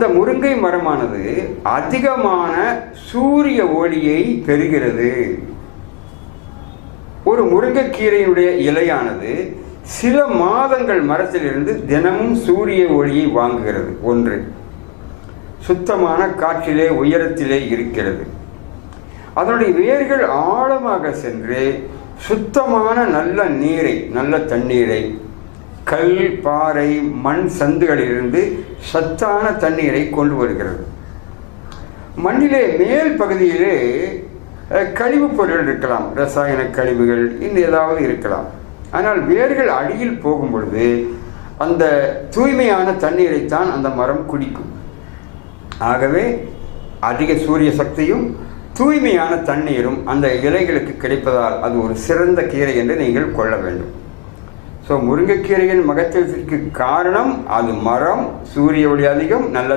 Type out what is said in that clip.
அந்த முருங்கை மரமானது அதிகமான சூரிய ஒளியை பெறுகிறது. ஒரு முருங்கைக்கீரையினுடைய இலையானது சில மாதங்கள் மரத்திலிருந்து தினமும் சூரிய ஒளியை வாங்குகிறது. ஒன்று சுத்தமான காற்றிலே உயரத்திலே இருக்கிறது. அதனுடைய வேர்கள் ஆழமாக சென்று சுத்தமான நல்ல நீரை நல்ல தண்ணீரை கல் பாறை மண் சந்துகளிலிருந்து சத்தான தண்ணீரை கொண்டு வருகிறது. மண்ணிலே மேல் பகுதியிலே கழிவுப் பொருட்கள் இருக்கலாம். ரசாயன கழிவுகள் இன்னும் ஏதாவது இருக்கலாம். ஆனால் வேர்கள் அடியில் போகும் பொழுது அந்த தூய்மையான தண்ணீரைத்தான் அந்த மரம் குடிக்கும். ஆகவே அதிக சூரிய சக்தியும் தூய்மையான தண்ணீரும் அந்த இலைகளுக்கு கிடைப்பதால் அது ஒரு சிறந்த கீரை என்று நீங்கள் கொள்ள வேண்டும். ஸோ முருங்கைக்கீரையின் மகத்துவத்திற்கு காரணம் அது மரம். சூரிய ஒளி அதிகம் நல்ல